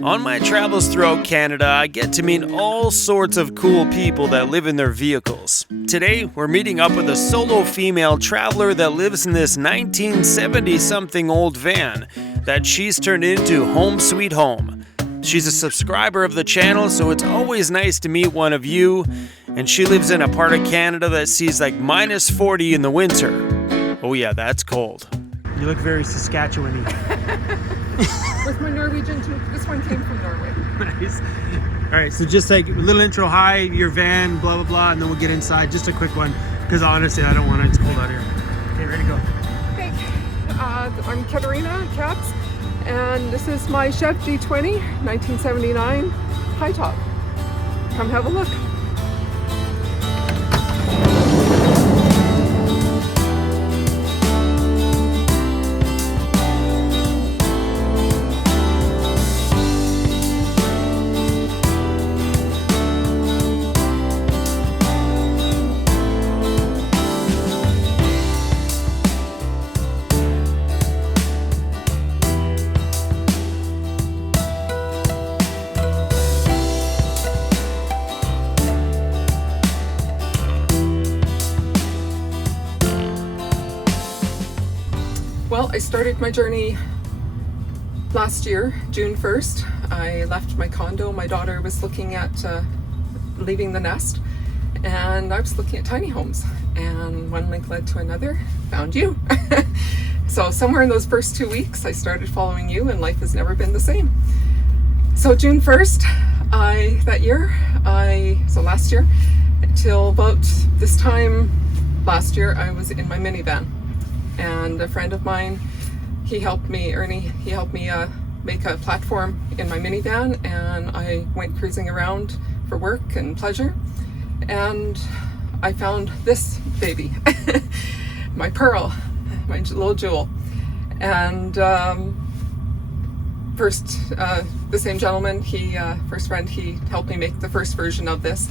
On my travels throughout Canada, I get to meet all sorts of cool people that live in their vehicles. Today, we're meeting up with a solo female traveler that lives in this 1970-something old van that she's turned into home sweet home. She's a subscriber of the channel, so it's always nice to meet one of you, and she lives in a part of Canada that sees like minus 40 in the winter. Oh yeah, that's cold. You look very Saskatchewan-y. With my Norwegian too. This one came from Norway. Nice. All right, so just like a little intro, hi, your van, blah, blah, blah, and then we'll get inside. Just a quick one, because honestly, I don't want it. It's cold out here. Okay, ready to go. Okay, I'm Katerina Katz, and this is my Chev G20 1979 high top. Come have a look. Well, I started my journey last year, June 1st. I left my condo. My daughter was looking at leaving the nest, and I was looking at tiny homes, and one link led to another. Found you. So somewhere in those first 2 weeks, I started following you, and life has never been the same. So June 1st, last year, till about this time last year, I was in my minivan. And a friend of mine, Ernie, he helped me make a platform in my minivan, and I went cruising around for work and pleasure, and I found this baby, my Pearl, my little jewel. And the same gentleman, first friend, he helped me make the first version of this.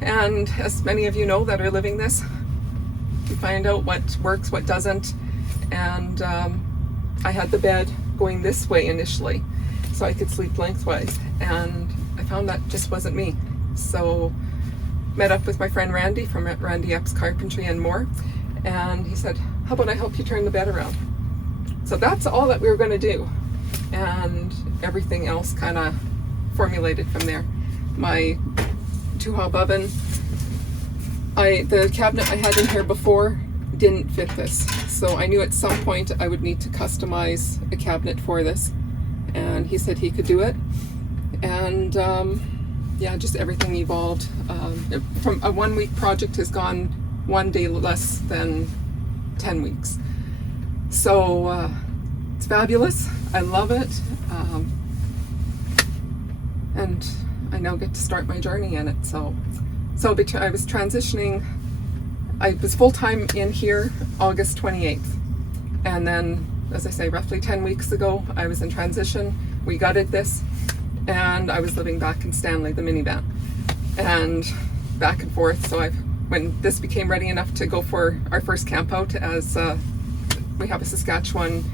And as many of you know that are living this, you find out what works, what doesn't. And I had the bed going this way initially, so I could sleep lengthwise. And I found that just wasn't me. So met up with my friend Randy from Randy Epps Carpentry and More. And he said, how about I help you turn the bed around? So that's all that we were going to do. And everything else kind of formulated from there. My 2-hob oven, the cabinet I had in here before didn't fit this, so I knew at some point I would need to customize a cabinet for this, and he said he could do it. And just everything evolved. From a 1-week project has gone 1 day less than 10 weeks. So it's fabulous. I love it, and I now get to start my journey in it. So I was transitioning. I was full-time in here August 28th. And then, as I say, roughly 10 weeks ago, I was in transition. We gutted this, and I was living back in Stanley, the minivan, and back and forth. So when this became ready enough to go for our first camp out, as we have a Saskatchewan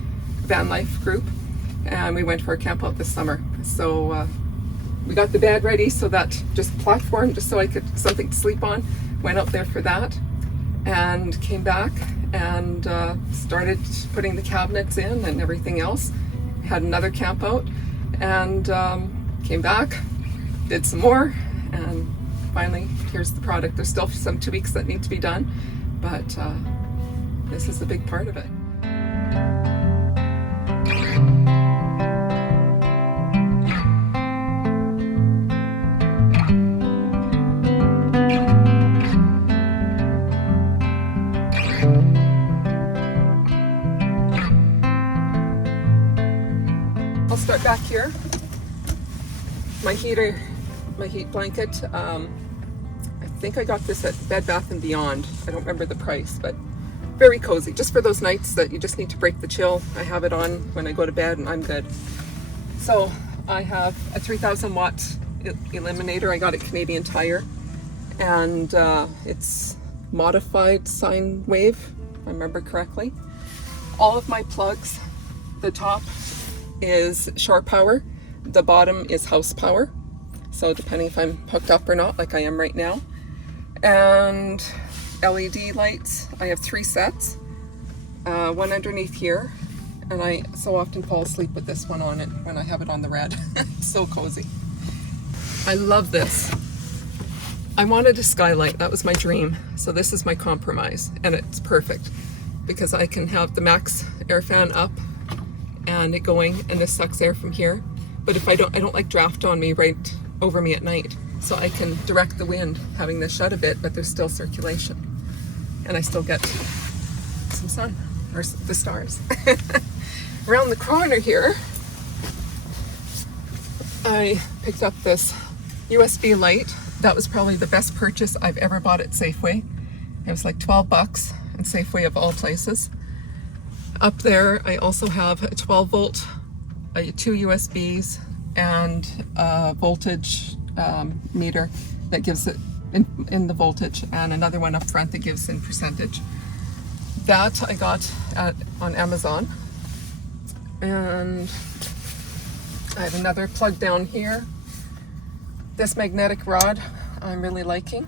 van life group, and we went for a camp out this summer. So we got the bed ready, so that just platform, just so I could something to sleep on. Went out there for that, and came back and started putting the cabinets in and everything else. Had another camp out, and came back, did some more, and finally here's the product. There's still some tweaks that need to be done, but this is a big part of it. I'll start back here. My heat blanket, I think I got this at Bed Bath & Beyond. I don't remember the price, but very cozy, just for those nights that you just need to break the chill. I have it on when I go to bed and I'm good. So I have a 3,000 watt eliminator. I got at Canadian Tire, and it's modified sine wave, if I remember correctly. All of my plugs, the top is shore power, The bottom is house power, so depending if I'm hooked up or not, like I am right now. And LED lights, I have 3 sets, one underneath here, and I so often fall asleep with this one on it when I have it on the red. It's so cozy. I love this. I wanted a skylight, that was my dream, so this is my compromise, and it's perfect because I can have the max air fan up and it going, and this sucks air from here. But if I don't like draft on me right over me at night, so I can direct the wind having this shut a bit, but there's still circulation, and I still get some sun or the stars. Around the corner here, I picked up this USB light. That was probably the best purchase I've ever bought at Safeway. It was like 12 bucks at Safeway of all places. Up there, I also have a 12 volt, 2 USBs, and a voltage meter that gives it in the voltage, and another one up front that gives in percentage. That I got on Amazon. And I have another plug down here. This magnetic rod I'm really liking.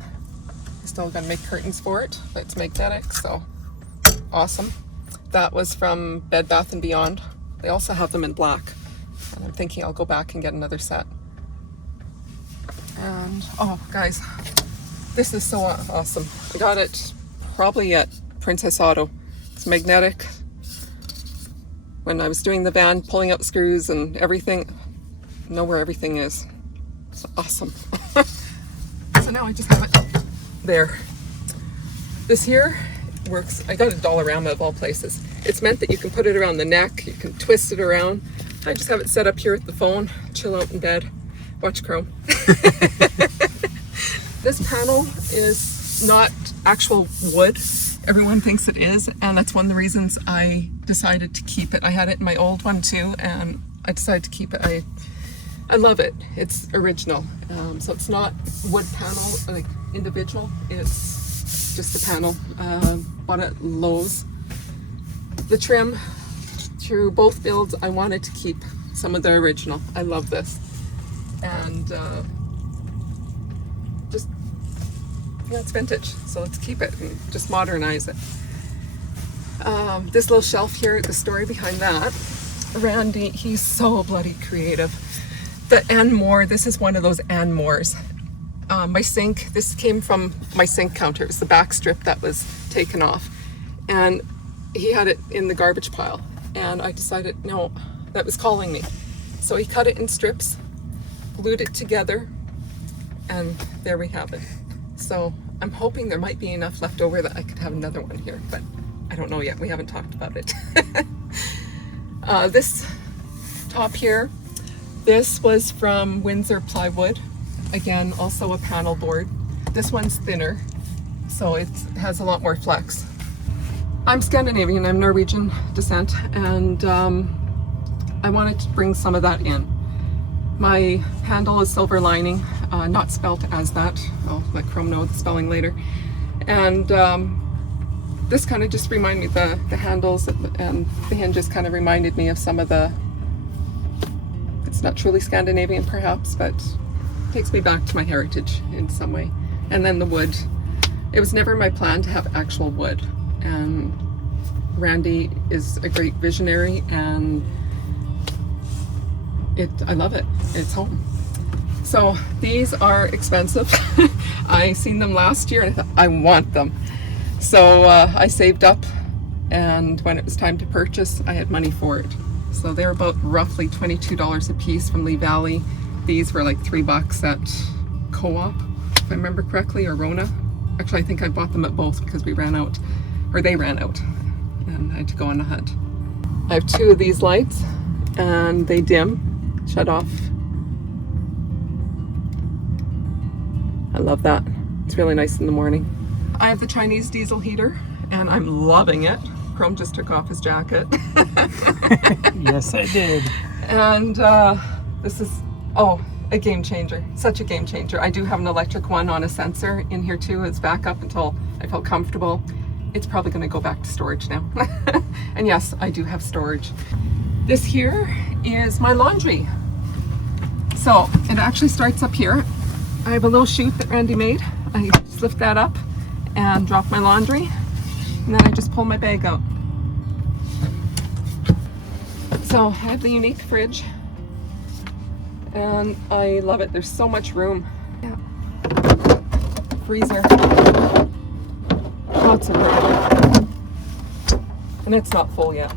I'm still gonna make curtains for it, but it's magnetic, so awesome. That was from Bed Bath & Beyond. They also have them in black, and I'm thinking I'll go back and get another set. And oh guys, this is so awesome. I got it probably at Princess Auto. It's magnetic. When I was doing the van, pulling out screws and everything, know where everything is. It's awesome. So now I just have it there. This here works. I got a Dollarama of all places. It's meant that you can put it around the neck, you can twist it around. I just have it set up here with the phone, chill out in bed, watch Chrome. This panel is not actual wood. Everyone thinks it is, and that's one of the reasons I decided to keep it. I had it in my old one too, and I decided to keep it. I love it. It's original. So it's not wood panel, like individual. It's just a panel. Bought it at Lowe's. The trim, through both builds, I wanted to keep some of the original. I love this. And just, yeah, it's vintage. So let's keep it and just modernize it. This little shelf here, the story behind that. Randy, he's so bloody creative. The and more, this is one of those and mores. My sink, this came from my sink counter. It was the back strip that was taken off. And he had it in the garbage pile. And I decided, no, that was calling me. So he cut it in strips, glued it together, and there we have it. So I'm hoping there might be enough left over that I could have another one here, but I don't know yet. We haven't talked about it. This top here, this was from Windsor Plywood. Again, also a panel board. This one's thinner, so it has a lot more flex. I'm Scandinavian, I'm Norwegian descent, and I wanted to bring some of that in. My handle is silver lining, not spelt as that. I'll let Chrome know the spelling later. And this kind of just reminded me, the handles and the hinges kind of reminded me of some of the, it's not truly Scandinavian perhaps, but takes me back to my heritage in some way. And then the wood. It was never my plan to have actual wood. And Randy is a great visionary, and I love it. It's home. So these are expensive. I seen them last year and I thought, I want them. So I saved up, and when it was time to purchase, I had money for it. So they're about roughly $22 a piece from Lee Valley. These were like $3 at Co-op, if I remember correctly, or Rona. Actually, I think I bought them at both because we ran out, or they ran out, and I had to go on a hunt. I have 2 of these lights, and they dim, shut off. I love that. It's really nice in the morning. I have the Chinese diesel heater, and I'm loving it. Chrome just took off his jacket. Yes, I did. And this is, a game changer. Such a game changer. I do have an electric one on a sensor in here too as backup until I felt comfortable. It's probably going to go back to storage now. And yes, I do have storage. This here is my laundry. So it actually starts up here. I have a little chute that Randy made. I just lift that up and drop my laundry, and then I just pull my bag out. So I have the unique fridge, and I love it. There's so much room. Yeah. Freezer. Lots of room. And it's not full yet.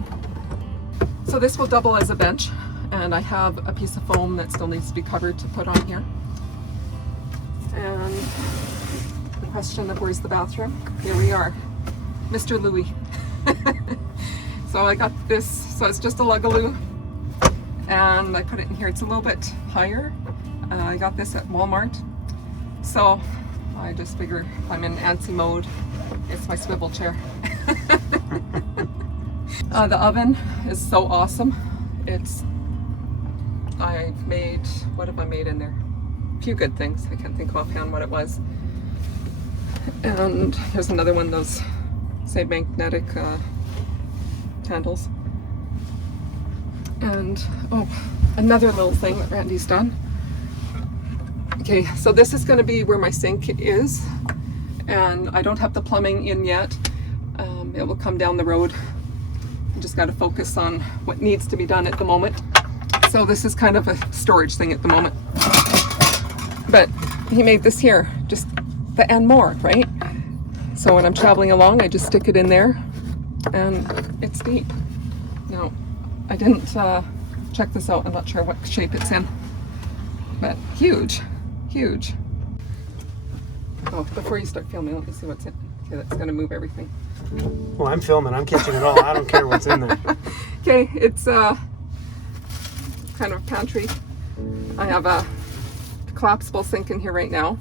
So this will double as a bench, and I have a piece of foam that still needs to be covered to put on here. And the question of where's the bathroom? Here we are. Mr. Louie. So I got this, so it's just a Lugaloo, and I put it in here. It's a little bit higher. I got this at Walmart. So I just figure if I'm in antsy mode, it's my swivel chair. The oven is so awesome. I made, what have I made in there? A few good things. I can't think offhand what it was. And here's another one of those same magnetic handles. And another little thing that Randy's done. Okay, so this is going to be where my sink is, and I don't have the plumbing in yet. It will come down the road. I just got to focus on what needs to be done at the moment. So this is kind of a storage thing at the moment. But he made this here, just the and more, right? So when I'm traveling along, I just stick it in there, and it's deep. Now, I didn't check this out. I'm not sure what shape it's in, but huge, huge. Oh, before you start filming, let me see what's in. Okay, that's gonna move everything. Well, I'm filming. I'm catching it all. I don't care what's in there. Okay, it's kind of a pantry. I have a collapsible sink in here right now.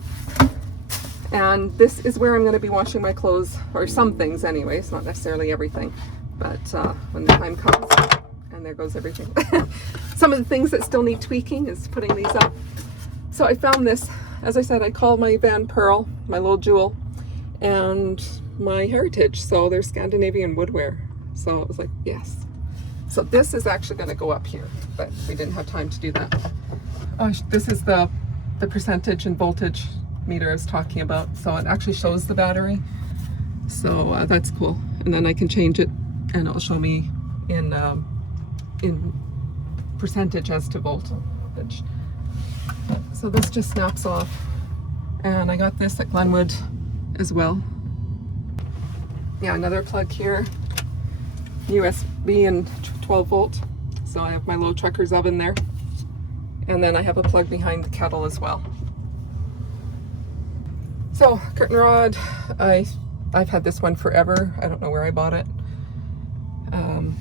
And this is where I'm going to be washing my clothes, or some things anyways, not necessarily everything. But when the time comes, and there goes everything. Some of the things that still need tweaking is putting these up. So I found this, as I said, I call my Van Pearl, my little jewel, and my heritage. So they're Scandinavian woodware. So it was like, yes. So this is actually going to go up here, but we didn't have time to do that. Oh, this is the percentage and voltage meter I was talking about. So it actually shows the battery. So that's cool. And then I can change it, and it'll show me in percentage as to voltage. So this just snaps off. And I got this at Glenwood as well. Yeah, another plug here. USB and 12 volt. So I have my low trucker's oven there. And then I have a plug behind the kettle as well. So curtain rod, I've had this one forever. I don't know where I bought it.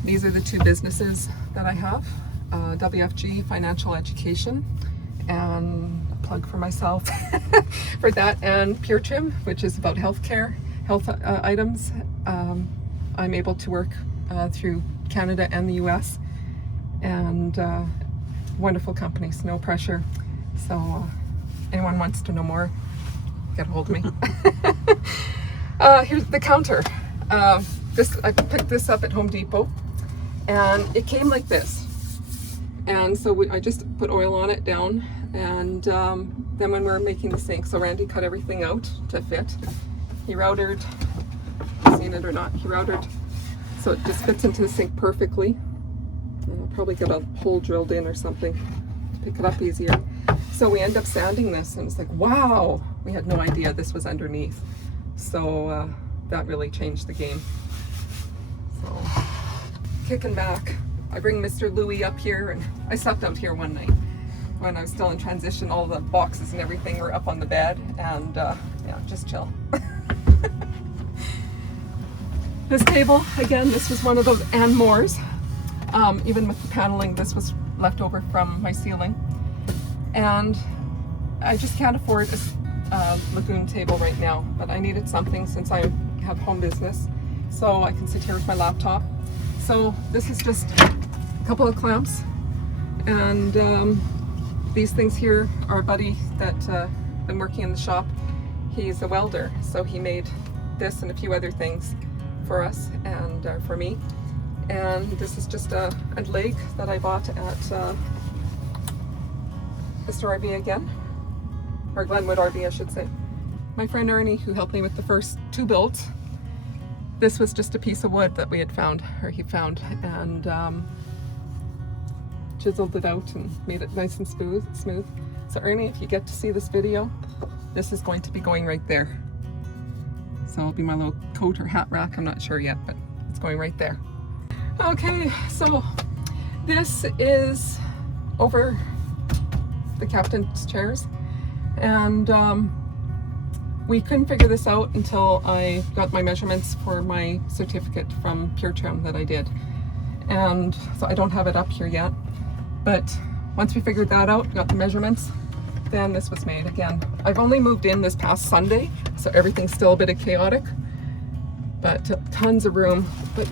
These are the two businesses that I have. WFG Financial Education, and a plug for myself for that, and Pure Trim, which is about health items. I'm able to work through Canada and the US, and wonderful companies, no pressure. So anyone wants to know more, get a hold of me. Here's the counter. I picked this up at Home Depot, and it came like this. And so I just put oil on it down, and then when we were making the sink, so Randy cut everything out to fit. He routered, seen it or not, he routered, so it just fits into the sink perfectly. And I'll probably get a hole drilled in or something to pick it up easier. So we end up sanding this, and it's like, wow, we had no idea this was underneath. So that really changed the game. So kicking back, I bring Mr. Louie up here, and I slept out here one night when I was still in transition. All the boxes and everything were up on the bed, and yeah, just chill. This table, again, this was one of those and mores. Even with the paneling, this was left over from my ceiling. And I just can't afford a lagoon table right now, but I needed something since I have home business, so I can sit here with my laptop. So this is just a couple of clamps, and these things here are a buddy that been working in the shop. He's a welder, so he made this and a few other things for us and for me. And this is just a leg that I bought at Mr. RV again, or Glenwood RV I should say. My friend Ernie, who helped me with the first 2 builds, this was just a piece of wood that we had found, or he found, and chiseled it out and made it nice and smooth. So Ernie, if you get to see this video, this is going to be going right there. So it'll be my little coat or hat rack, I'm not sure yet, but it's going right there. Okay, so this is over the captain's chairs, and we couldn't figure this out until I got my measurements for my certificate from Pure Trim that I did. And so I don't have it up here yet, but once we figured that out, got the measurements, then this was made. Again, I've only moved in this past Sunday, so everything's still a bit of chaotic, but tons of room. But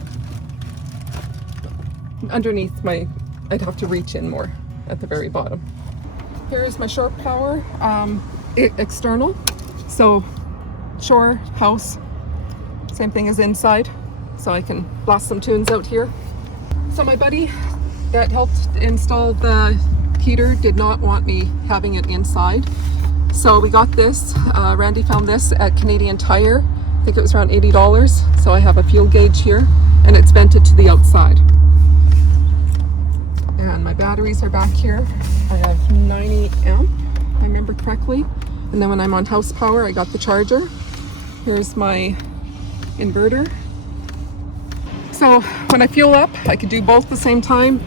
underneath I'd have to reach in more at the very bottom. Here's my shore power, external. So shore, house, same thing as inside. So I can blast some tunes out here. So my buddy that helped install the heater did not want me having it inside. So we got this, Randy found this at Canadian Tire. I think it was around $80. So I have a fuel gauge here and it's vented to the outside. And my batteries are back here. I have 90 amp, if I remember correctly. And then when I'm on house power, I got the charger. Here's my inverter. So when I fuel up, I could do both at the same time.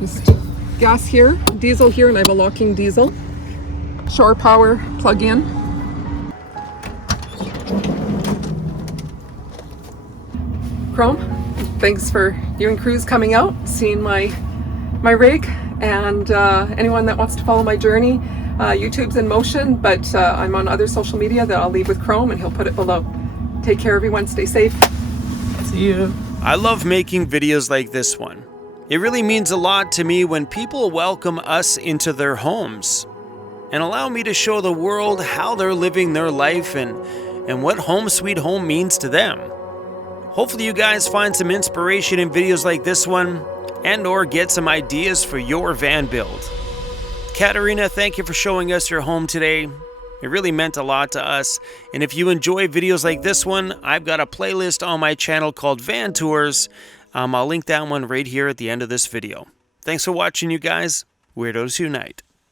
Just gas here, diesel here, and I have a locking diesel. Shore power, plug in. Chrome, thanks for you and Cruz coming out, seeing my rig, and anyone that wants to follow my journey. YouTube's in motion, but I'm on other social media that I'll leave with Chrome, and he'll put it below. Take care, everyone. Stay safe. See you. I love making videos like this one. It really means a lot to me when people welcome us into their homes and allow me to show the world how they're living their life and what home sweet home means to them. Hopefully you guys find some inspiration in videos like this one and or get some ideas for your van build. Katerina, thank you for showing us your home today. It really meant a lot to us. And if you enjoy videos like this one, I've got a playlist on my channel called Van Tours. I'll link that one right here at the end of this video. Thanks for watching, you guys. Weirdos Unite.